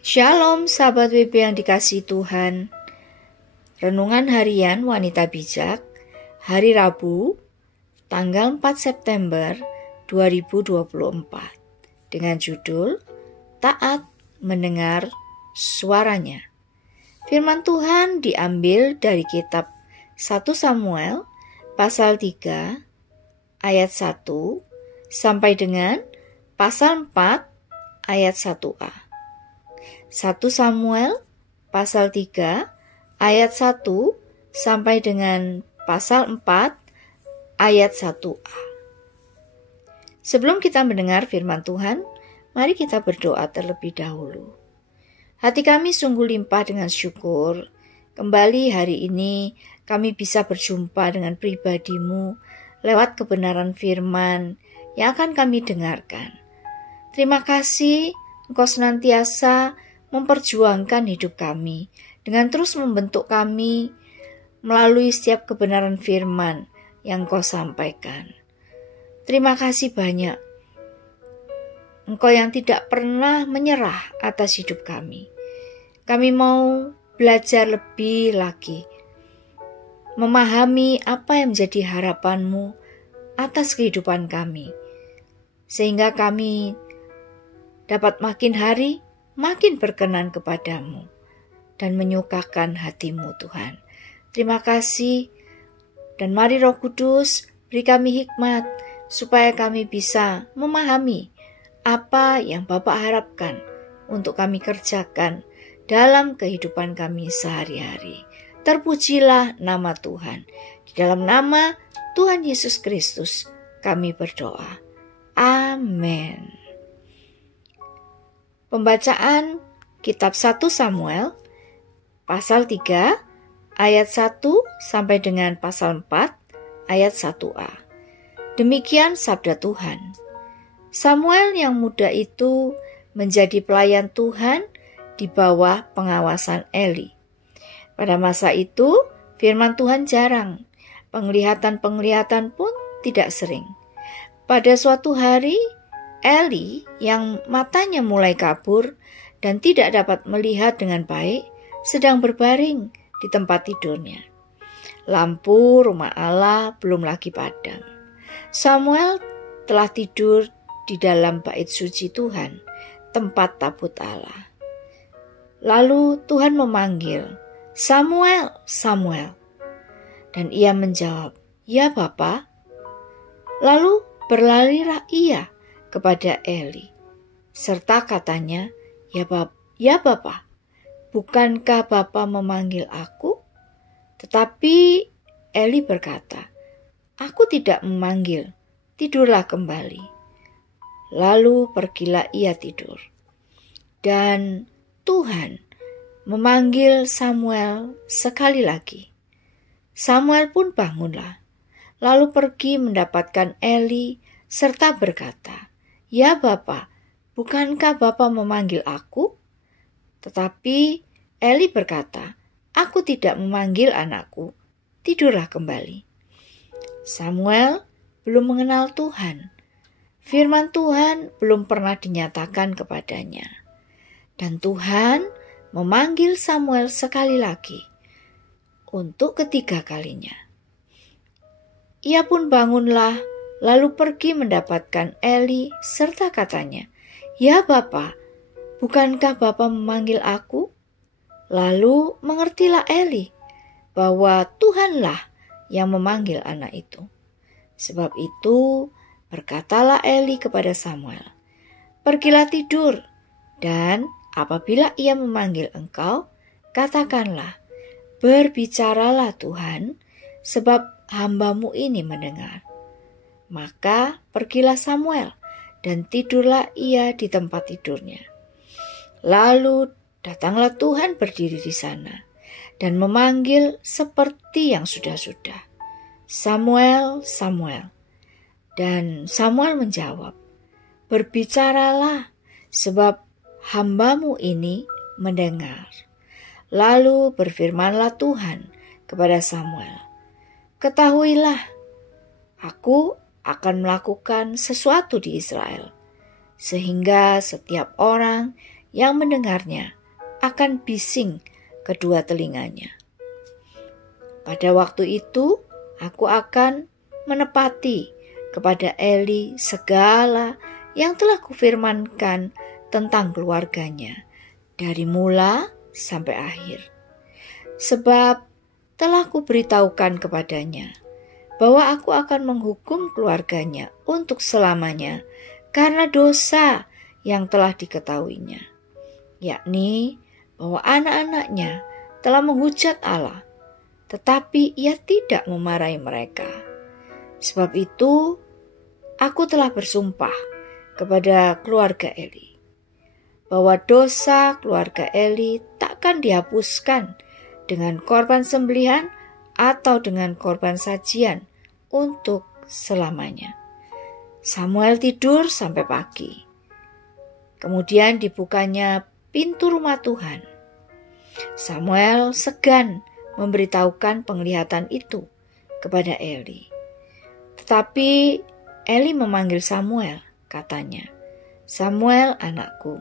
Shalom sahabat WB yang dikasihi Tuhan. Renungan harian Wanita Bijak, hari Rabu, tanggal 4 September 2024, dengan judul Taat Mendengar Suaranya. Firman Tuhan diambil dari kitab 1 Samuel pasal 3 ayat 1 sampai dengan pasal 4 ayat 1a. 1 Samuel pasal 3 ayat 1 sampai dengan pasal 4 ayat 1a. Sebelum kita mendengar firman Tuhan, mari kita berdoa terlebih dahulu. Hati kami sungguh limpah dengan syukur. Kembali hari ini kami bisa berjumpa dengan pribadi-Mu lewat kebenaran firman yang akan kami dengarkan. Terima kasih Engkau senantiasa memperjuangkan hidup kami dengan terus membentuk kami melalui setiap kebenaran firman yang Engkau sampaikan. Terima kasih banyak Engkau yang tidak pernah menyerah atas hidup kami. Kami mau belajar lebih lagi, memahami apa yang menjadi harapan-Mu atas kehidupan kami, sehingga kami dapat makin hari makin berkenan kepadamu dan menyukakan hati-Mu Tuhan. Terima kasih, dan mari Roh Kudus beri kami hikmat supaya kami bisa memahami apa yang Bapa harapkan untuk kami kerjakan dalam kehidupan kami sehari-hari. Terpujilah nama Tuhan. Di dalam nama Tuhan Yesus Kristus kami berdoa. Amin. Pembacaan kitab 1 Samuel pasal 3 ayat 1 sampai dengan pasal 4 ayat 1a. Demikian sabda Tuhan. Samuel yang muda itu menjadi pelayan Tuhan di bawah pengawasan Eli. Pada masa itu firman Tuhan jarang, penglihatan-penglihatan pun tidak sering. Pada suatu hari Eli yang matanya mulai kabur dan tidak dapat melihat dengan baik sedang berbaring di tempat tidurnya. Lampu rumah Allah belum lagi padam. Samuel telah tidur di dalam bait suci Tuhan, tempat tabut Allah. Lalu Tuhan memanggil, "Samuel, Samuel." Dan ia menjawab, "Ya Bapa." Lalu berlarilah ia kepada Eli, serta katanya, Ya Bapa, bukankah Bapa memanggil aku?" Tetapi Eli berkata, "Aku tidak memanggil, tidurlah kembali." Lalu pergilah ia tidur. Dan Tuhan memanggil Samuel sekali lagi. Samuel pun bangunlah, lalu pergi mendapatkan Eli serta berkata, "Ya Bapa, bukankah Bapa memanggil aku?" Tetapi Eli berkata, "Aku tidak memanggil anakku, tidurlah kembali." Samuel belum mengenal Tuhan. Firman Tuhan belum pernah dinyatakan kepadanya. Dan Tuhan memanggil Samuel sekali lagi, untuk ketiga kalinya. Ia pun bangunlah, lalu pergi mendapatkan Eli serta katanya, "Ya Bapa, bukankah Bapa memanggil aku?" Lalu mengertilah Eli bahwa Tuhanlah yang memanggil anak itu. Sebab itu berkatalah Eli kepada Samuel, "Pergilah tidur, dan apabila ia memanggil engkau, katakanlah, berbicaralah Tuhan, sebab hamba-Mu ini mendengar." Maka pergilah Samuel dan tidurlah ia di tempat tidurnya. Lalu datanglah Tuhan berdiri di sana dan memanggil seperti yang sudah-sudah, "Samuel, Samuel." Dan Samuel menjawab, "Berbicaralah, sebab hamba-Mu ini mendengar." Lalu berfirmanlah Tuhan kepada Samuel, "Ketahuilah, aku akan melakukan sesuatu di Israel, sehingga setiap orang yang mendengarnya akan bising kedua telinganya. Pada waktu itu, aku akan menepati kepada Eli segala yang telah kufirmankan tentang keluarganya, dari mula sampai akhir. Sebab telah kuberitahukan kepadanya bahwa aku akan menghukum keluarganya untuk selamanya karena dosa yang telah diketahuinya, yakni bahwa anak-anaknya telah menghujat Allah, tetapi ia tidak memarahi mereka. Sebab itu, aku telah bersumpah kepada keluarga Eli, bahwa dosa keluarga Eli takkan dihapuskan dengan korban sembelihan atau dengan korban sajian untuk selamanya. Samuel tidur sampai pagi. Kemudian dibukanya pintu rumah Tuhan. Samuel segan memberitahukan penglihatan itu kepada Eli. Tetapi Eli memanggil Samuel, katanya, "Samuel, anakku."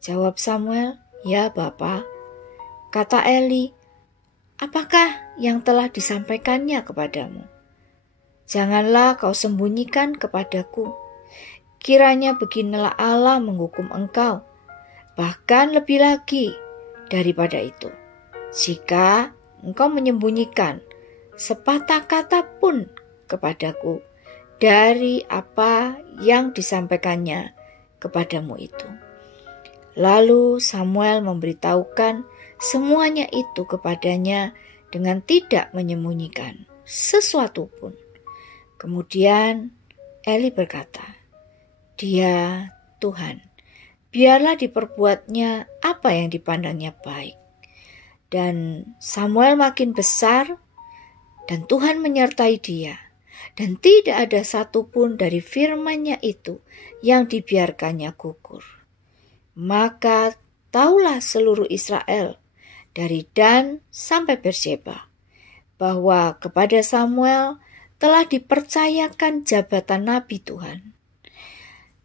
Jawab Samuel, "Ya, Bapa." Kata Eli, "Apakah yang telah disampaikannya kepadamu? Janganlah kau sembunyikan kepadaku. Kiranya beginilah Allah menghukum engkau, bahkan lebih lagi daripada itu, jika engkau menyembunyikan sepatah kata pun kepadaku dari apa yang disampaikannya kepadamu itu." Lalu Samuel memberitahukan semuanya itu kepadanya dengan tidak menyembunyikan sesuatu pun. Kemudian Eli berkata, "Dia Tuhan, biarlah diperbuatnya apa yang dipandangnya baik." Dan Samuel makin besar, dan Tuhan menyertai dia, dan tidak ada satupun dari firman-Nya itu yang dibiarkannya gugur. Maka taulah seluruh Israel dari Dan sampai Berseba bahwa kepada Samuel telah dipercayakan jabatan Nabi Tuhan.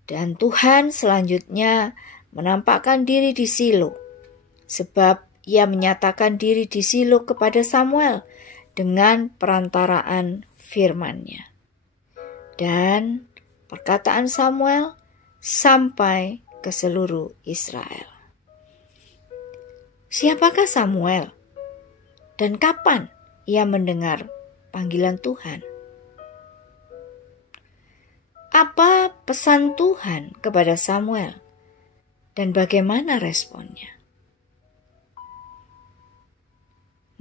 Dan Tuhan selanjutnya menampakkan diri di Silo, sebab ia menyatakan diri di Silo kepada Samuel dengan perantaraan firman-Nya. Dan perkataan Samuel sampai ke seluruh Israel. Siapakah Samuel? Dan kapan ia mendengar panggilan Tuhan? Apa pesan Tuhan kepada Samuel? Dan bagaimana responnya?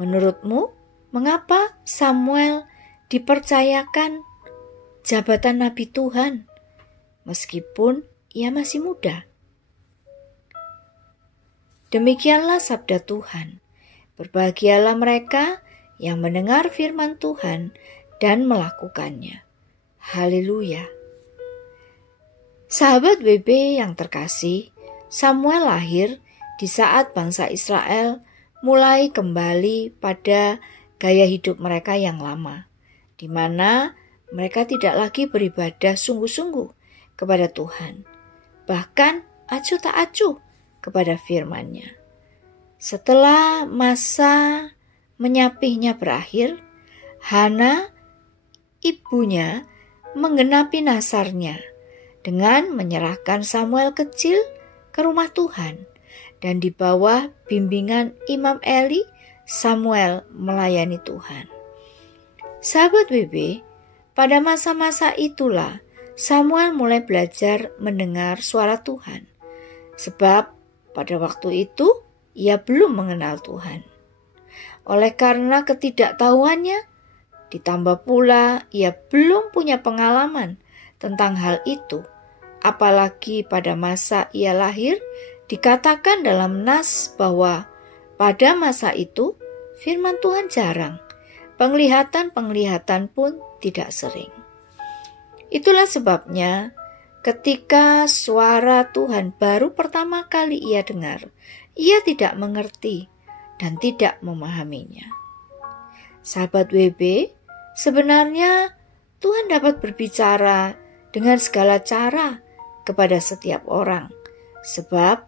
Menurutmu, mengapa Samuel dipercayakan jabatan Nabi Tuhan meskipun ia masih muda? Demikianlah sabda Tuhan. Berbahagialah mereka yang mendengar firman Tuhan dan melakukannya. Haleluya. Sahabat WB yang terkasih, Samuel lahir di saat bangsa Israel mulai kembali pada gaya hidup mereka yang lama, di mana mereka tidak lagi beribadah sungguh-sungguh kepada Tuhan, bahkan acuh tak acuh kepada firman-Nya. Setelah masa menyapihnya berakhir, Hana, ibunya, menggenapi nasarnya dengan menyerahkan Samuel kecil ke rumah Tuhan, dan di bawah bimbingan Imam Eli, Samuel melayani Tuhan. Sahabat WB, pada masa-masa itulah Samuel mulai belajar mendengar suara Tuhan, sebab pada waktu itu ia belum mengenal Tuhan. Oleh karena ketidaktahuannya, ditambah pula ia belum punya pengalaman tentang hal itu, apalagi pada masa ia lahir dikatakan dalam nas bahwa pada masa itu firman Tuhan jarang, penglihatan-penglihatan pun tidak sering. Itulah sebabnya ketika suara Tuhan baru pertama kali ia dengar, ia tidak mengerti dan tidak memahaminya. Sahabat WB, sebenarnya Tuhan dapat berbicara dengan segala cara kepada setiap orang, sebab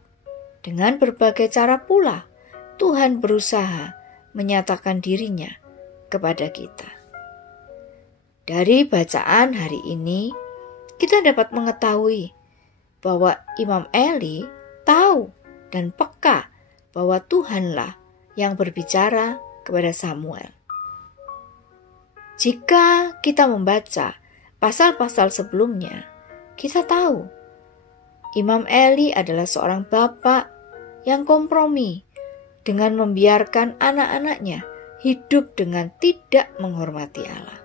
Dengan berbagai cara pula Tuhan berusaha menyatakan dirinya kepada kita. Dari bacaan hari ini, kita dapat mengetahui bahwa Imam Eli tahu dan peka bahwa Tuhanlah yang berbicara kepada Samuel. Jika kita membaca pasal-pasal sebelumnya, kita tahu Imam Eli adalah seorang bapak yang kompromi dengan membiarkan anak-anaknya hidup dengan tidak menghormati Allah.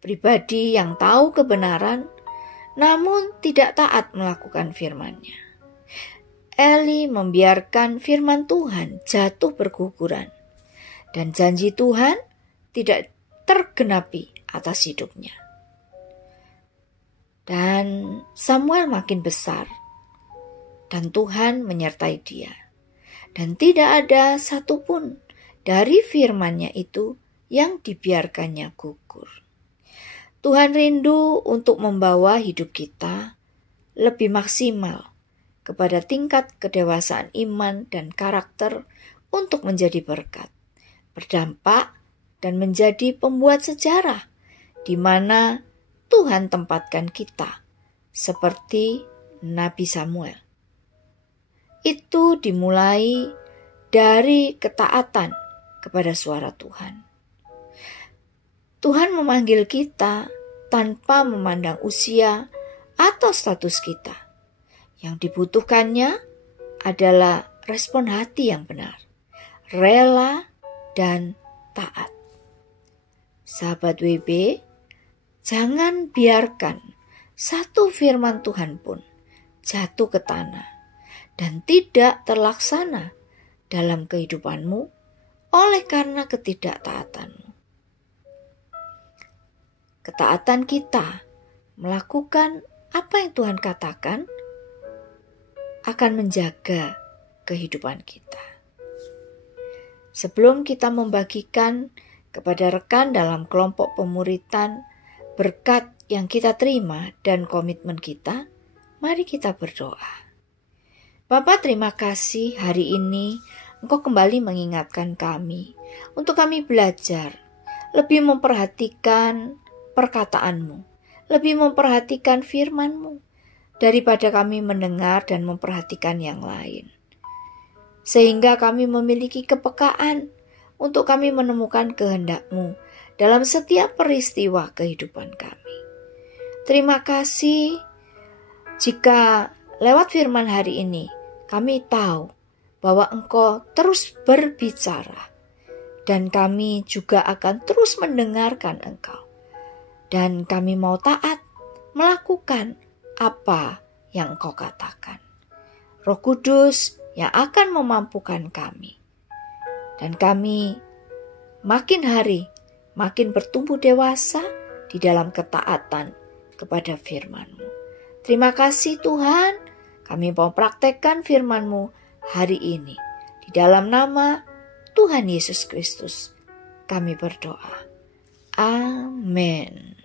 Pribadi yang tahu kebenaran namun tidak taat melakukan firman-Nya. Eli membiarkan firman Tuhan jatuh berguguran dan janji Tuhan tidak tergenapi atas hidupnya. Dan Samuel makin besar dan Tuhan menyertai dia. Dan tidak ada satupun dari firman-Nya itu yang dibiarkannya gugur. Tuhan rindu untuk membawa hidup kita lebih maksimal kepada tingkat kedewasaan iman dan karakter untuk menjadi berkat, berdampak, dan menjadi pembuat sejarah di mana Tuhan tempatkan kita seperti Nabi Samuel. Itu dimulai dari ketaatan kepada suara Tuhan. Tuhan memanggil kita tanpa memandang usia atau status kita. Yang dibutuhkannya adalah respon hati yang benar, rela, dan taat. Sahabat WB, jangan biarkan satu firman Tuhan pun jatuh ke tanah dan tidak terlaksana dalam kehidupanmu oleh karena ketidaktaatanmu. Ketaatan kita melakukan apa yang Tuhan katakan akan menjaga kehidupan kita. Sebelum kita membagikan kepada rekan dalam kelompok pemuritan berkat yang kita terima dan komitmen kita, mari kita berdoa. Bapa, terima kasih hari ini Engkau kembali mengingatkan kami untuk kami belajar lebih memperhatikan perkataan-Mu, lebih memperhatikan firman-Mu daripada kami mendengar dan memperhatikan yang lain. Sehingga kami memiliki kepekaan untuk kami menemukan kehendak-Mu dalam setiap peristiwa kehidupan kami. Terima kasih jika lewat firman hari ini kami tahu bahwa Engkau terus berbicara dan kami juga akan terus mendengarkan Engkau. Dan kami mau taat melakukan apa yang Engkau katakan. Roh Kudus yang akan memampukan kami. Dan kami makin hari makin bertumbuh dewasa di dalam ketaatan kepada firman-Mu. Terima kasih Tuhan, kami mau praktekkan firman-Mu hari ini. Di dalam nama Tuhan Yesus Kristus kami berdoa. Amin.